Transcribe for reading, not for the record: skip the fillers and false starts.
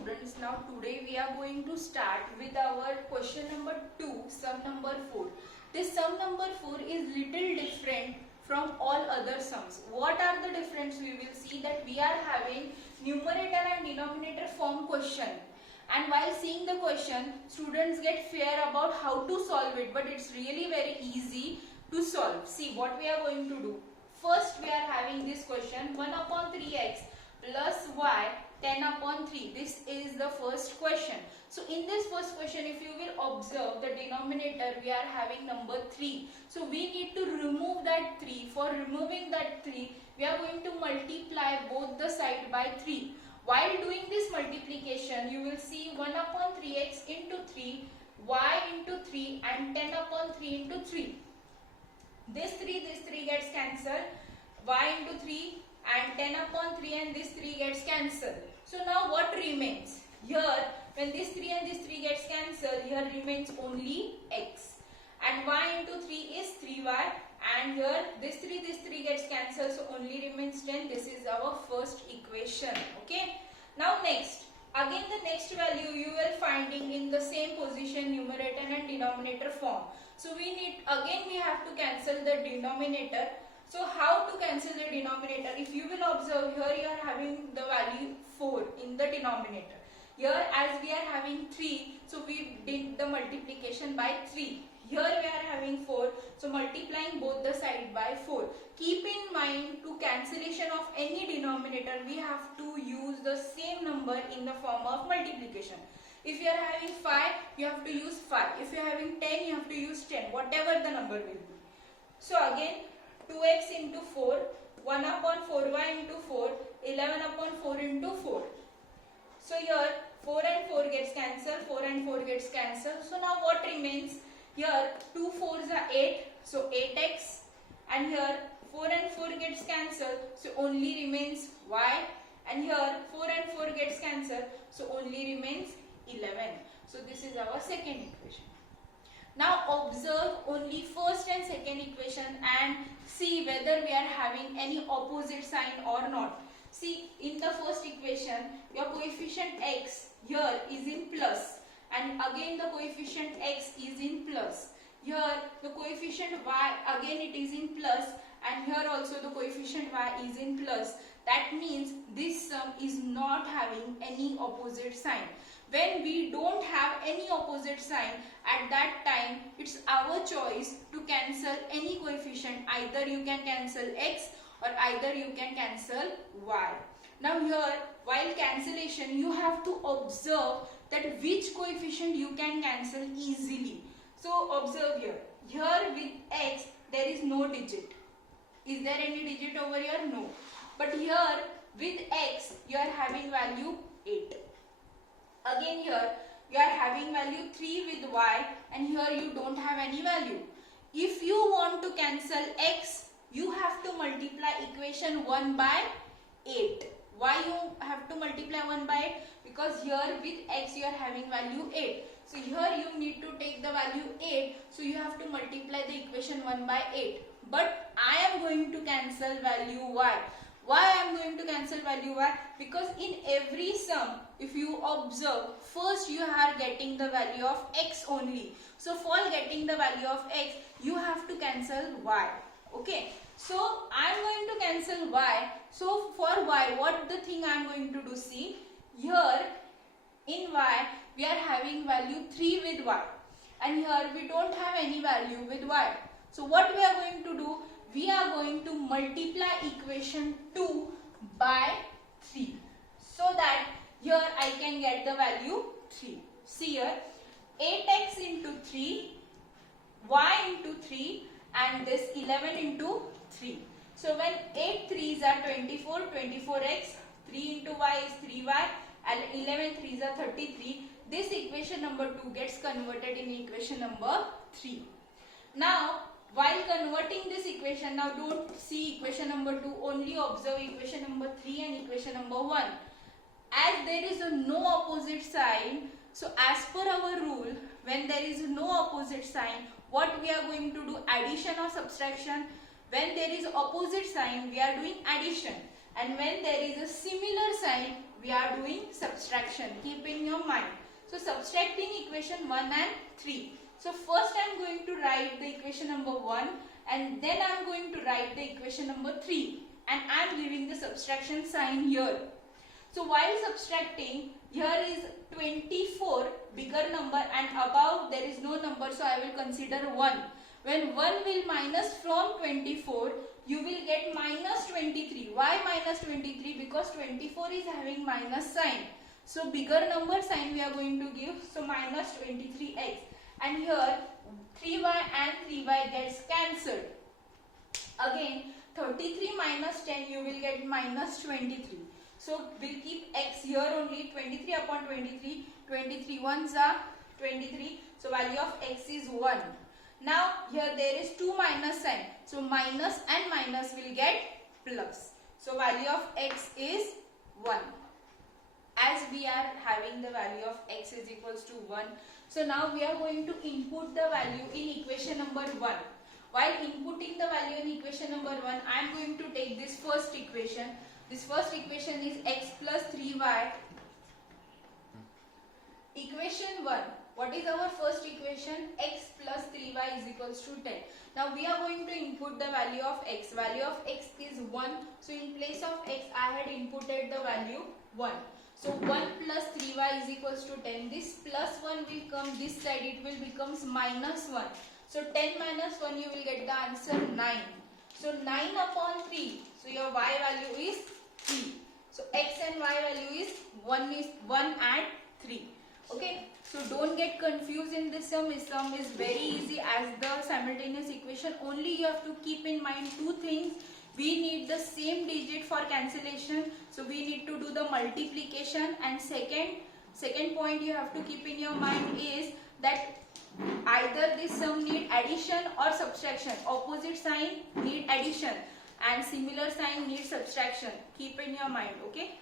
students, now today we are going to start with our question number 2, sum number 4. This sum number 4 is little different from all other sums. What are the difference? We will see that we are having numerator and denominator form question. And while seeing the question, students get fear about how to solve it, but it's really very easy to solve. See what we are going to do. First we are having this question 1 upon 3x plus y 10 upon 3. This is the first question. So in this first question, if you will observe the denominator, we are having number 3. So we need to remove that 3. For removing that 3, we are going to multiply both the side by 3. While doing this multiplication, you will see 1 upon 3x into 3, y into 3 and 10 upon 3 into 3. This 3 gets cancelled, y into 3 and 10 upon 3 and this 3 gets cancelled. So now what remains? Here when this 3 and this 3 gets cancelled, here remains only x. And y into 3 is 3y, and here this 3 gets cancelled, so only remains 10. This is our first equation. Okay. Now next, again the next value you will finding in the same position, numerator and denominator form. So we have to cancel the denominator. So how to cancel the denominator? If you will observe, here you are having the value 4 in the denominator. Here as we are having 3, so we did the multiplication by 3. Here we are having 4, so multiplying both the side by 4. Keep in mind, to cancellation of any denominator, we have to use the same number in the form of multiplication. If you are having 5, you have to use 5. If you are having 10, you have to use 10, whatever the number will be. So again, 2x into 4, 1 upon 4y into 4, 11 upon 4 into 4. So here 4 and 4 gets cancelled, 4 and 4 gets cancelled. So now what remains? Here 2 4s are 8, so 8x, and here 4 and 4 gets cancelled, so only remains y, and here 4 and 4 gets cancelled, so only remains 11. So this is our second equation. Now observe only first and second equation and see whether we are having any opposite sign or not. See, in the first equation, your coefficient x here is in plus, and again the coefficient x is in plus. Here the coefficient y, again it is in plus, and here also the coefficient y is in plus. That means this sum is not having any opposite sign. When we don't have any opposite sign, at that time it's our choice to cancel any coefficient. Either you can cancel x or either you can cancel y. Now here, while cancellation, you have to observe that which coefficient you can cancel easily. So observe here. Here with x, there is no digit. Is there any digit over here? No. But here with x, you are having value 8. Again here, you are having value 3 with y, and here you don't have any value. If you want to cancel x, you have to multiply equation 1 by 8. Why you have to multiply 1 by 8? Because here with x you are having value 8. So here you need to take the value 8. So you have to multiply the equation 1 by 8. But I am going to cancel value y. Why I am going to cancel value y? Because in every sum, if you observe, first you are getting the value of x only. So for getting the value of x, you have to cancel y. Okay. So I am going to cancel y. So for y, what the thing I am going to do? See, here in y, we are having value 3 with y. And here we don't have any value with y. So what we are going to do? We are going to multiply equation 2 by 3. So that here I can get the value 3. See here, 8x into 3, y into 3, and this 11 into 3. So when 8 3s are 24, 24x, 3 into y is 3y, and 11 3s are 33. This equation number 2 gets converted in equation number 3. Now, while converting this equation, now don't see equation number 2, only observe equation number 3 and equation number 1. As there is no opposite sign, so as per our rule, when there is no opposite sign, what we are going to do? Addition or subtraction? When there is opposite sign, we are doing addition. And when there is a similar sign, we are doing subtraction. Keep in your mind. So subtracting equation 1 and 3. So first I am going to write the equation number 1 and then I am going to write the equation number 3 and I am giving the subtraction sign here. So while subtracting, here is 24 bigger number and above there is no number, so I will consider 1. When 1 will minus from 24, you will get minus 23. Why minus 23? Because 24 is having minus sign. So bigger number sign we are going to give. So minus 23x. And here 3y and 3y gets cancelled. Again 33 minus 10 you will get minus 23. So we'll keep x here only. 23 upon 23. 23 ones are 23. So value of x is 1. Now here there is 2 minus sign. So minus and minus will get plus. So value of x is 1. As we are having the value of x is equals to 1. So now we are going to input the value in equation number 1. While inputting the value in equation number 1, I am going to take this first equation. This first equation is x plus 3y. Equation 1. What is our first equation? X plus 3y is equals to 10. Now we are going to input the value of x. Value of x is 1. So in place of x, I had inputted the value 1. So 1 plus 3y is equals to 10. This plus 1 will come this side. It will becomes minus 1. So 10 minus 1 you will get the answer 9. So 9 upon 3. So your y value is 3. So x and y value is 1 and 3. Okay. So don't get confused in this sum. This sum is very easy as the simultaneous equation. Only you have to keep in mind two things. We need the same digit for cancellation. So we need to do the multiplication. And second point you have to keep in your mind is that either this sum need addition or subtraction. Opposite sign need addition and similar sign need subtraction. Keep in your mind. Okay.